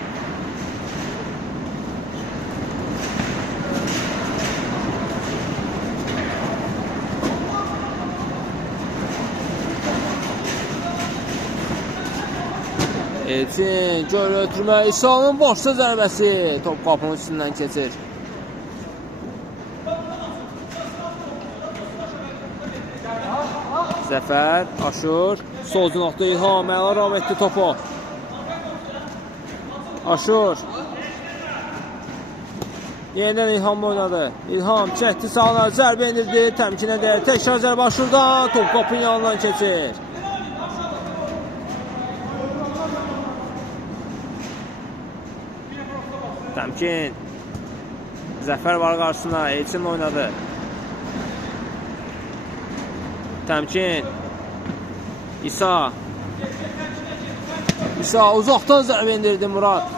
Elçin, göl ötürmə, İsa'nın başda zərbəsi. Top qapının üstündən keçir. Zəfər, Aşur, sol cinahda İlham, əla etdi topu. Aşur. Yenidən İlhamla oynadı. İlham çəkdi sağına, zərbə indirdi, təmkinə deyir. Təkrar zərbə Aşurdan, top qapının yanından keçir. Təmkin. Zəfər var qarşısına. Elçin oynadı. Təmkin. İsa. İsa uzaqdan zərbə indirdi Murad.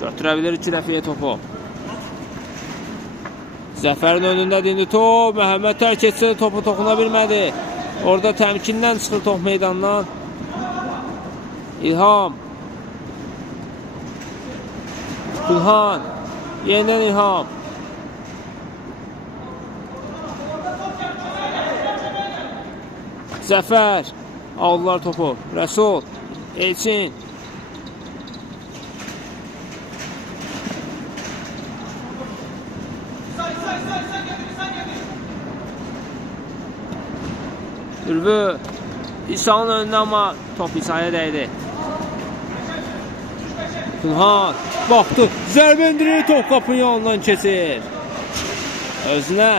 Götürə bilir iki dəfəyə topu. Zəfərin önündədir indi top. Məhəmməd tərk etsə topu toxuna bilmədi. Orada təmkindən çıxır top meydandan. İlham. Pünhan. Yenidən İlham. Zəfər. Aldılar topu. Rəsul. Elçin. Ülvi. İsa'nın önündə amma top İsa'ya dəydi. Pünhan. Baxdı. Zərbə indirir. Top qapının yanından keçir. Özünə.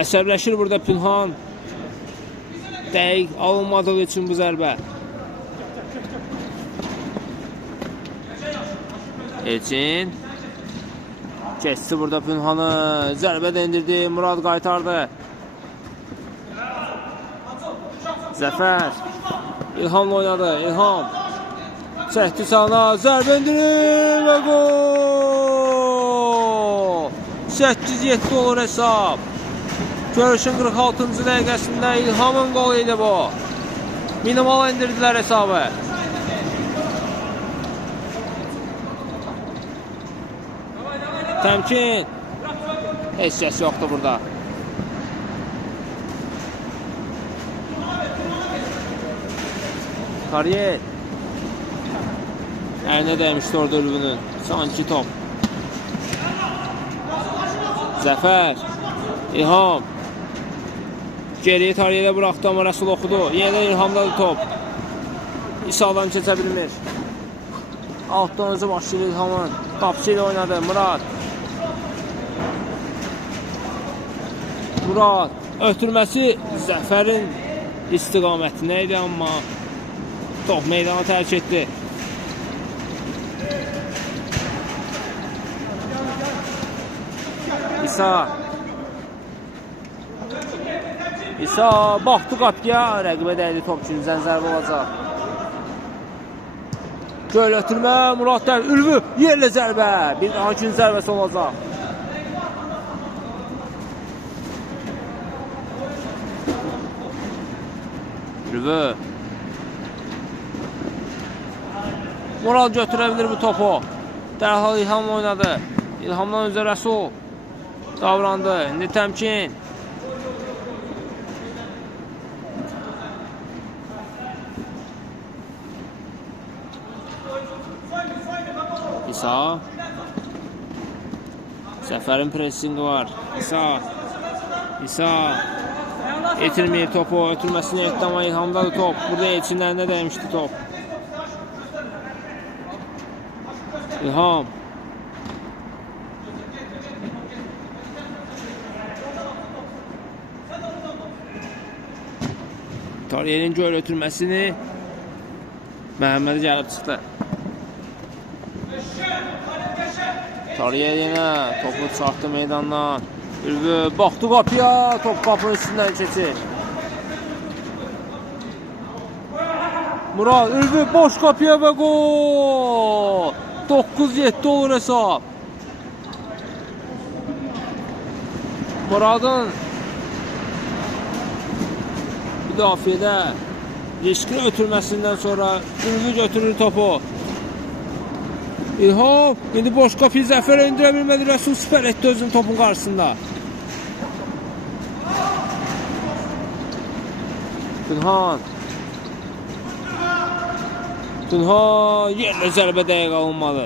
Əsəbləşir burada Pünhan. Dəqiq alınmadığı üçün bu zərbə. Elçin. Keçdi burada Pünhanı. Zərbə də indirdi. Murad qaytardı. Zəfər. İlhamla oynadı. İlham. Çəkdi sağına. Zərbə indirir və gol. 8-7 olur hesab. Görüşün 46-cı dəqiqəsində İlhamın qolu idi bu. Minimal indirdilər hesabı. Təmkin. Heç kəs yoxdur burada. Kariyer. Əlinə dəymişdi orada Ülvünün. Sanki top. Zəfər. İlham. Geriyə Tariyedə bıraxdı amma Rəsul oxudu. Yenə İlhamdadır top. İsa'dan keçə bilmir. Altdan özü başlayır İlhamın. Qapçı ilə oynadı Murad. Murad. Ötürməsi Zəfərin istiqamətində idi amma top meydana tərk etdi. İsa. İsa baxdı qapıya, rəqibə dəydi top üçün zərbə olacaq. Göl ötürmə, Murad Dəv, Ülvü, yerlə zərbə. Bir daha ikinci zərbəsi olacaq. Ülvü. Murad götürə bilir bu topu. Dərhal İlhamla oynadı. İlhamdan özə Rəsul davrandı. İndi təmkin. İsa. Zəfərin pressingi var. İsa. İsa. Etirməyib topu. Ötürməsini etdi amma İlhamdadır top. Burada Elçinlərində dəymişdi top. İlham. Tariyenin göl ötürməsini Məhəmməd gəlib çıxdı. Tariye yenə topu çıxartdı meydandan. Ülvü baxdı qapıya, top qapının üstündən keçir. Murad, Ülvü boş qapıya və gol. 9-7 olur hesab. Muradın müdafiədə riskli ötürməsindən sonra Ülvü götürür topu. İlham, indi boş qapıyı Zəfərə indirə bilmədi. Rəsul süpər etdi özünün topun qarşısında. Pünhan. Pünhan, yerlə zərbə dəqiq alınmadı.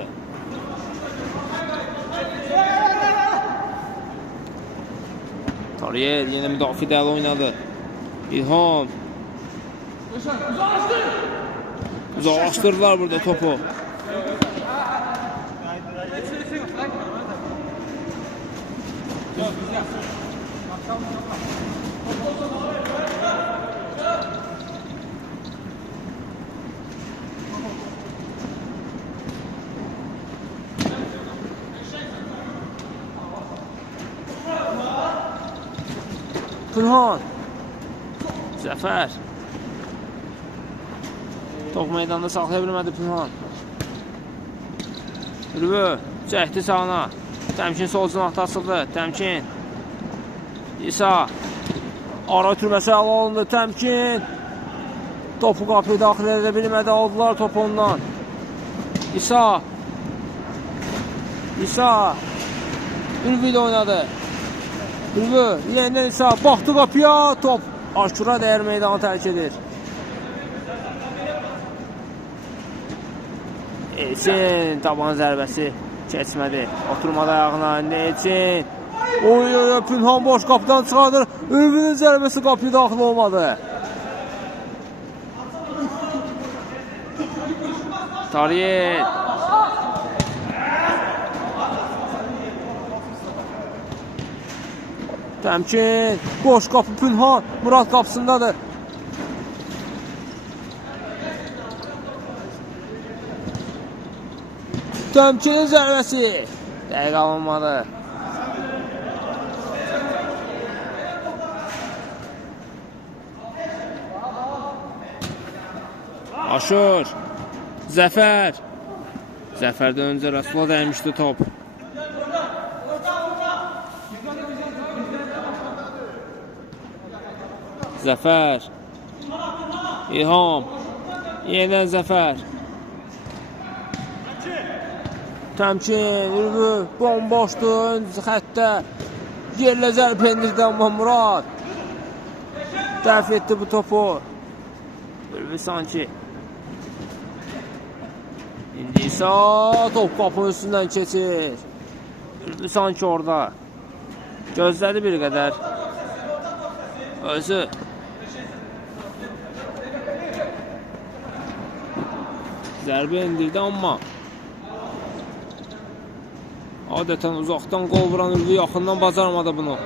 Tariyer yenə müdafiədə oynadı. İlham. Uzaqlaşdırdılar burada topu. Pünhan. Zəfər. Top meydanda saxlaya bilmədi Pünhan. Ülvü. Çəkdi sağına. Təmkin sol cinahda açıldı. Təmkin. İsa. Ara ötürməsi əla olundu. Təmkin. Topu qapıyı daxil edə bilmədi. Aldılar topu ondan. İsa. İsa. Ülvü ilə oynadı. Ülvü. Yenə İsa. Baxdı qapıya. Top aşkura dəyər meydanı tərk edir. Elçin. Taban zərbəsi keçmədi. Oturmadı ayağına. Elçin. Oy, Pünhan boş qapıdan çıxardır. Ülvünün zərbəsi qapıya daxil olmadı. Tariyer. Təmkin. Boş qapı Pünhan. Murad qapısındadır. Təmkinin zərbəsi. Dəqiq alınmadı. Aşur. Zəfər. Zəfərdən öncə Rəsula dəymişdi top. Zəfər. İlham. Yeniden Zəfər. Təmkin. Ürvü. Bomboşdur. Öncü xəttə. Yerlə zərb endirdi amma Murad. Dəf etdi bu topu. Ürvü sanki. İndi isə top qapının üstündən keçir. Ürvü sanki orada. Gözlədi bir qədər. Özü. Zərbə indirdi amma adətən uzaqdan qol vuran Ürvü yaxından bacarmadı bunu.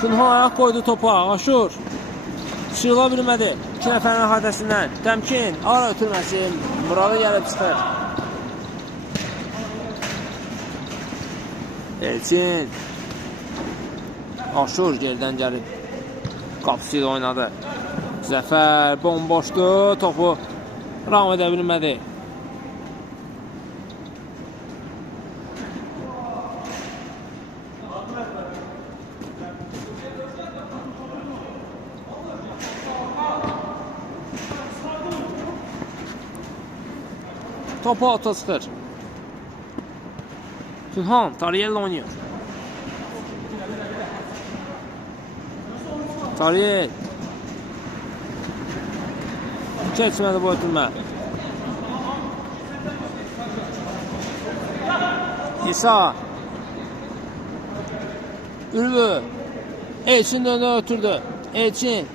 Pünhan ayaq qoydu topa. Aşur. Çığıla bilmədi. 2 nəfərin hadəsindən. Təmkin. Ara ötürməsi. Muradı gəlib çıxır. Elçin. Aşur gerdən gəlib. Qapısı ilə oynadı. Zəfər bomboşdu. Topu ram edə bilmədi. Topu ata sıxır. Pünhan Tariyel oynuyor. Tariyel. Keçmədi bu ötürmə. İsa. Ürvü. Elçin önünə ötürdü. Elçin.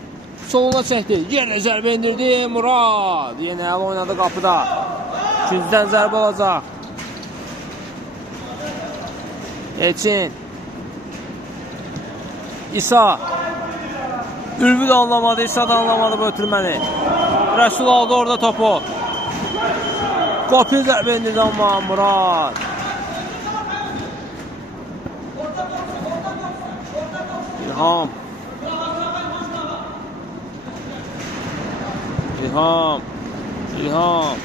Soluna çəkdi. Yenə zərbə indirdi. Murad. Yenə əl oynadı qapıda. İkinciden zərbə olacaq. Elçin. İsa. Ürvü də anlamadı, İsa da anlamadı bu ötürməni. Rəsul aldı orada topu. Qapı zərbə indirdi amma Murad. İlham. İlham. İlham.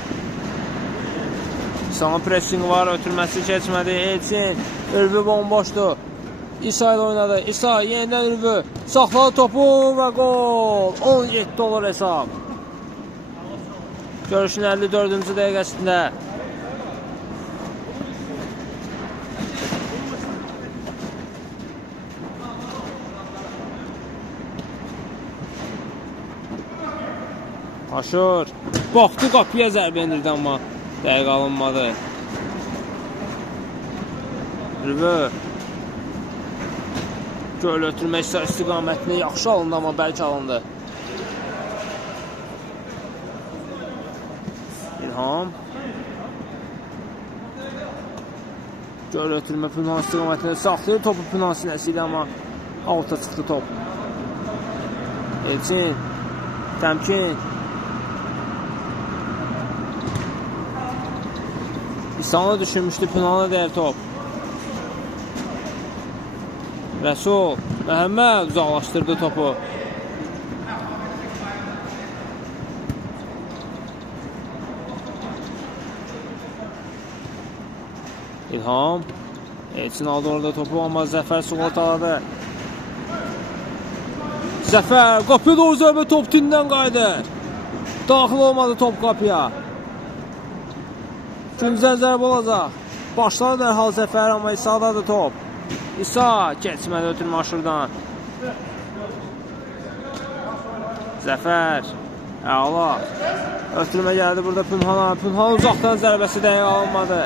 İsa'nın pressing var, ötürməsi keçmədi. Elçin. Ürvü bomboşdu. İsa ilə oynadı. İsa yenidən Ürvü. Saxladı topu və gol. 17 olur hesab. Görüşün 54-cü dəqiqəsində. Aşur. Baxdı qapıya zərbə indirdi amma dəqiq alınmadı. Ürvü. Göl ötürmək istiqamətini yaxşı alındı amma bəlkə alındı. İlham. Göl ötürmə Pünhan istiqamətini saxlayır. Topu Pünhan sinəsiydi amma alta çıxdı top. Elçin. Təmkin. İsa'na düşünmüşdü, Pünhan'a dəyər top. Rəsul. Məhəmməd uzaqlaşdırdı topu. İlham. Elçin aldı orada topu amma Zəfər sola taladı. Zəfər. Qapıya doğru zərbə top tündən qayıdır. Daxil olmadı top qapıya. Güncdən zərbə olacaq. Başladı dərhal Zəfər amma İsa'dadır top. İsa keçmədi ötürmə Aşurdan. Zəfər. Əla. Ötürmə gəldi burada Pünhan'a. Pünhan uzaqdan zərbəsi dəqiq alınmadı.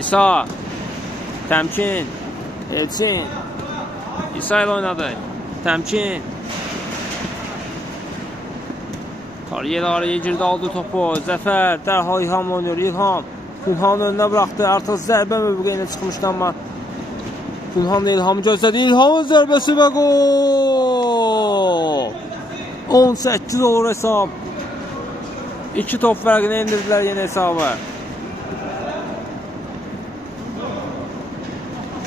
İsa. Təmkin. Elçin. İsa ilə oynadı. Təmkin. Tariyel araya girdi, aldı topu. Zəfər dərhal İlhamla oynuyor. İlham Pünhanın önünə bıraxdı. Artıq zərbə mövqeyinə çıxmışdı, amma Pünhan da İlhamı gözlədi. İlhamın zərbəsi və gol! 18 olur hesab. 2 top fərqini indirdilər yeni hesabı.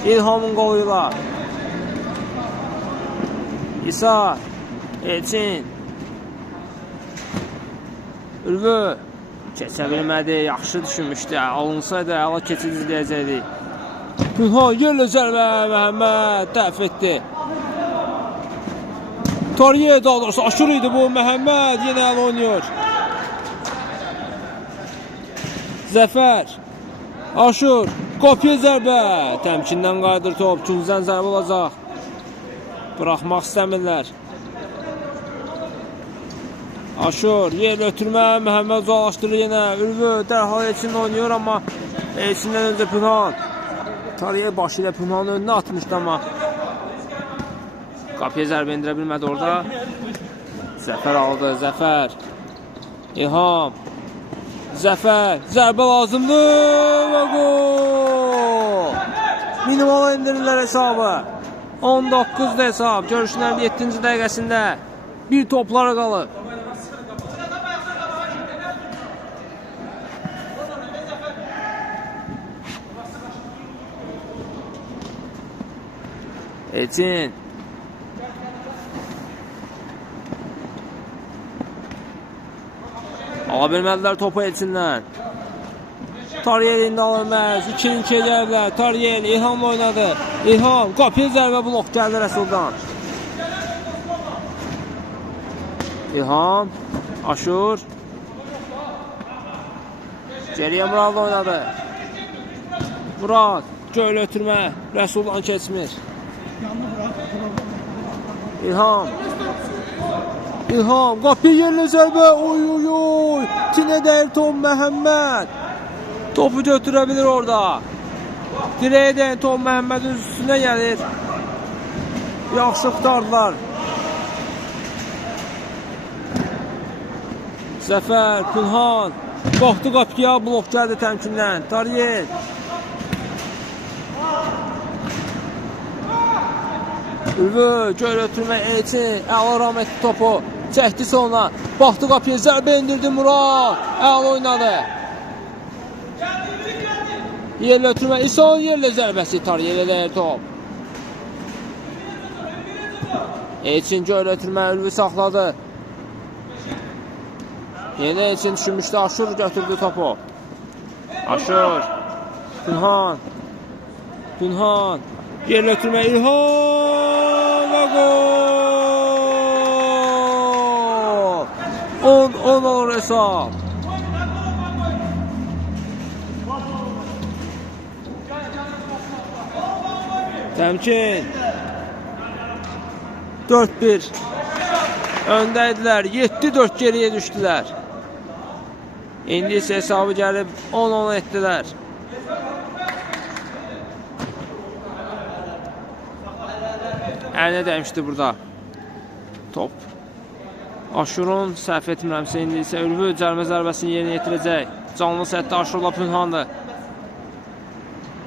İlhamın qoluyla İsa, Elçin, Ülvü keçə bilmədi, yaxşı düşünmüşdü. Alınsaydı əla keçid izləyəcəkdi. Pünhan yerlə zərbə, Məhəmməd dəf etdi. Tariye daha doğrusu aşır idi bu. Məhəmməd yenə əla oynuyor. Zəfər Aşur, Qopiyə zərbə. Təmkindən qayıdır top. Güncdən zərbə olacaq. Bıraxmaq istəmirlər. Aşur, yer ötürmə, Məhəmməd uzalaşdırır yenə. Ülvü dərhal Elçinlə oynuyor, amma Elçindən öncə Pünhan. Tariye başı ilə Pünhanın önünə atmışdı, amma Qopiyə zərbə indirə bilmədi orada. Zəfər aldı, Zəfər. İlham. Zəfər, zərbə lazımdır və gol! Minimala indirirlər hesabı. 19'da hesab. Görüşlərin 7-ci dəqiqəsində bir toplara qalıb. Elçin. Ala bilmədilər topu Elçindən. Tariyel indi alınmaz. 2-2'ye gəlirlər. Tariyel İlhamla oynadı. İlham, Qopiyə zərbə blok gəldi Rəsuldan. İlham, Aşur. Geriyə Muradla oynadı. Murad, göl ötürmə. Rəsuldan keçmir. İlham. İlham, Qopiyə yerlə zərbə. Oy oy oy. Tinə deyil Tom Məhəmməd. Topu götürə bilir orada. Direğe deyil Tom Məhəmmədin üstünə gəlir. Yaxşı qutardılar. Zəfər, Pünhan. Baxdı Qopiyə, blok gəldi təmkindən. Tariyel. Ülvü, göl ötürmə Elçin. Əla rahmetli topu. Çəkdi sonra. Baxdı Qopiyə, zərbə indirdi Murad. Əla oynadı. Yerlə ötürmə. İsa'nın yerlə zərbəsi. Tariyel'e deyir top. Elçin göl ötürmə. Ülvü saxladı. Yeni Elçin düşünmüşdü. Aşur götürdü topu. Aşur. Pünhan. Pünhan. Yerlə ötürmə. İlham və gol! 10 olur hesab. Təmkin. 4-1. Öndəydilər. 7-4 geriyə düşdülər. İndi isə hesabı gəlib 10-10 etdilər. Əlinə dəymişdi burada. Top. Aşurun səhv etmirəmsə indi isə Ülvü cərimə zərbəsini yerinə yetirəcək. Canlı sətdə Aşurla Pünhandır.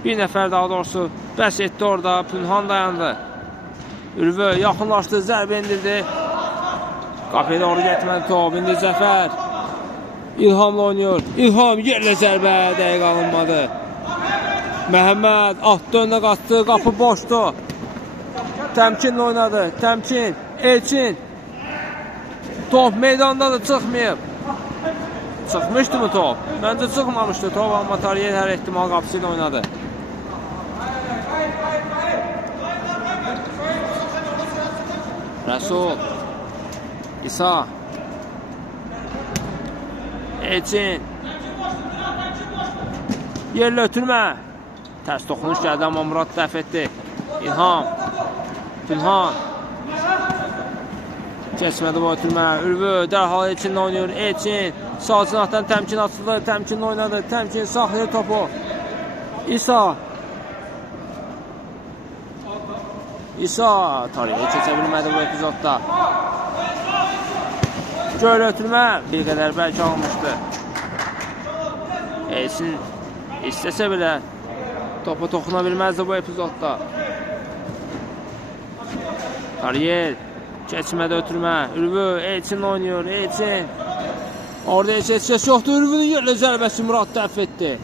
Bir nəfər daha doğrusu bəs etdi orada. Pünhan dayandı. Ülvü yaxınlaşdı, zərbə indirdi. Qopiyə doğru getmədi top. İndi Zəfər İlhamla oynuyor. İlham yerlə zərbə, dəqiq alınmadı. Məhəmməd atdı, önünə qaçdı, qapı boşdu. Təmkinlə oynadı. Təmkin, Elçin. Top meydandadır, çıxmayıb. Çıxmışdı mı top? Məncə çıxmamışdı top, amma Tariyel hər ehtimal qapısı ilə oynadı. Rəsul. İsa. Elçin. Yerlə ötürmə. Tərs toxunuş gəldi, amma Murad dəf etdi. İlham. Pünhan. Keçmədi bu ötürmə. Ülvü dərhal Elçinlə oynuyor. Elçin. Sağ cinahdan təmkin açıldı. Təmkinlə oynadı. Təmkin saxlayır topu. İsa. İsa Tariyeyə keçə bilmədi bu epizodda. Göl ötürmə bir qədər bəlkə almışdı. Elçin istəsə belə topa toxuna bilməzdi bu epizodda. Tariyer keçmədə ötürmə. Ülvü Elçin oynuyor. Elçin. Orada heç kəs yoxdur. Ülvünün yerlə zərbəsi Murad dəf etdi.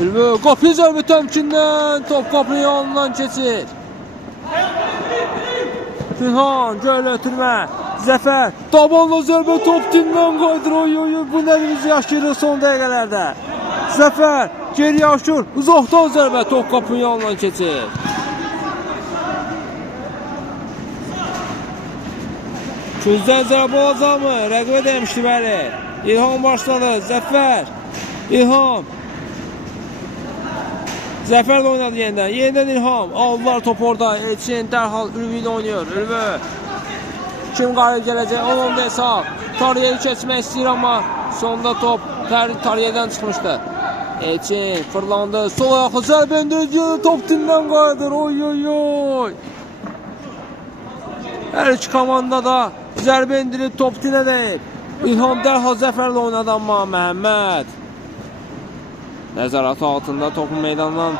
Ülvü qapıya zərbə təmkindən. Top qapının yanından keçir. Pünhan göl ötürmə. Zəfər tabanla zərbə top dindən qaydır. Bu nərimizi yaşayırıq son dəqiqələrdə. Zəfər geri yaşır. Uzaqdan zərbə top qapının yanından keçir. Küzdən zərbə olacaqmı? Rəqibə demişdi bəli. İlham başladı. Zəfər. İlham. Zəfər də oynadı yenidən. Yenidən İlham. Aldılar top orada. Elçin dərhal Ülvü ilə oynuyor. Ülvü. Kim qalib gələcək? 10-10 hesab. Tariyeyi keçmək istəyir amma sonunda top Tariyedən çıxmışdı. Elçin fırlandı. Sol ayağı zərbə indirici. Top dindən qayıdır. Hər iki komanda da zərbə indirib top dinə deyib. İlham dərhal Zəfərlə oynadı amma Məhəmməd nəzarəti altında topu meydandan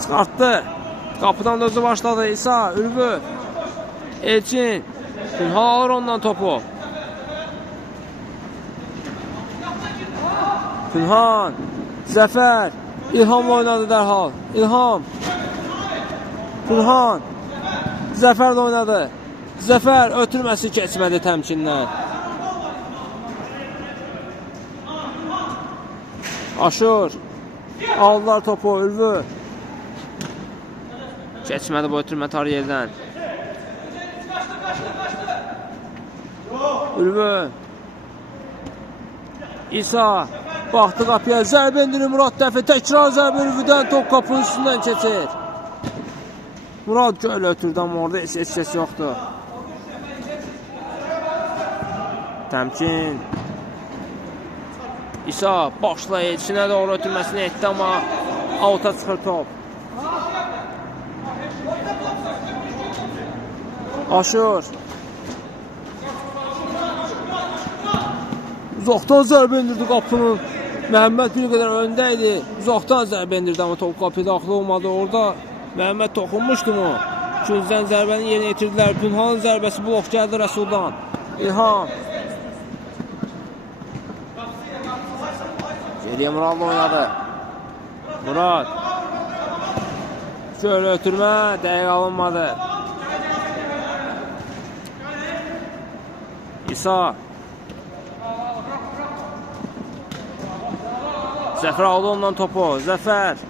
çıxartdı. Qapıdan da özü başladı. İsa, Ülvü, Elçin. Pünhan alır ondan topu. Pünhan, Zəfər. İlhamla oynadı dərhal. İlham. Pünhan. Zəfərlə oynadı. Zəfər ötürməsi keçmədi təmkindən. Aşur. Aldılar topu. Ülvü. Keçmədi bu ötürmə Tariyeldən. Ülvü. İsa. Baxdı qapıya. Zərbə indirir Murad dəfə. Təkrar zərbə Ülvüdən top qapının üstündən keçir. Murad göl ötürdü amma orada heç kəs yoxdur. Təmkin. İsa başla Elçinə doğru ötürməsini etdi amma avuta çıxır top. Aşur. Uzaqdan zərbə indirdi qapının. Məhəmməd bir qədər öndə idi. Uzaqdan zərbə indirdi amma top qapıya daxil olmadı. Orada Məhəmməd toxunmuşdu mu? Küzdən zərbəni yerinə yetirdilər. Pünhanın zərbəsi blok gəldi Rəsuldan. İlham. Geriyə Muradla oynadı. Murad. Göl ötürmə. Dəqiq alınmadı. İsa. Zəfər aldı ondan topu. Zəfər.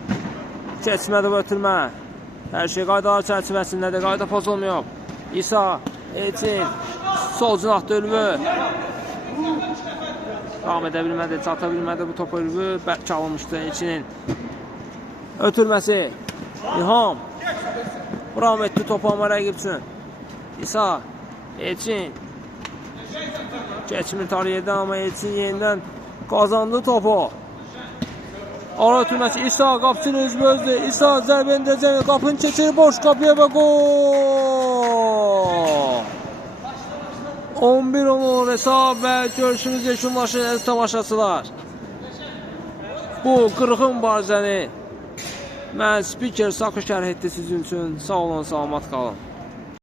Keçmədi bu ötürmə. Hər şey qaydalar çərçivəsindədir. Qayda pozulmuyor. İsa. Elçin. Sol cinahda Ülvü. Davam edə bilmədi, çata bilmədi bu topu Ülvü. Bərk alınmışdı Elçinin. Ötürməsi. İlham. Buram etdi topu amma rəqib üçün. İsa. Elçin. Keçmir Tariyeldən amma Elçin yenidən qazandı topu. Ara ötürməsi. İsa qapısını üzbözdü. İsa zərbə indirəcək. Qapını keçir boş qapıya və gol. 11-10 hesab və görüşümüz yekunlaşır əziz tamaşaçılar. Bu qırğın mübarizəni mən spiker Sako şərh etdi sizin üçün. Sağ olun, salamat qalın.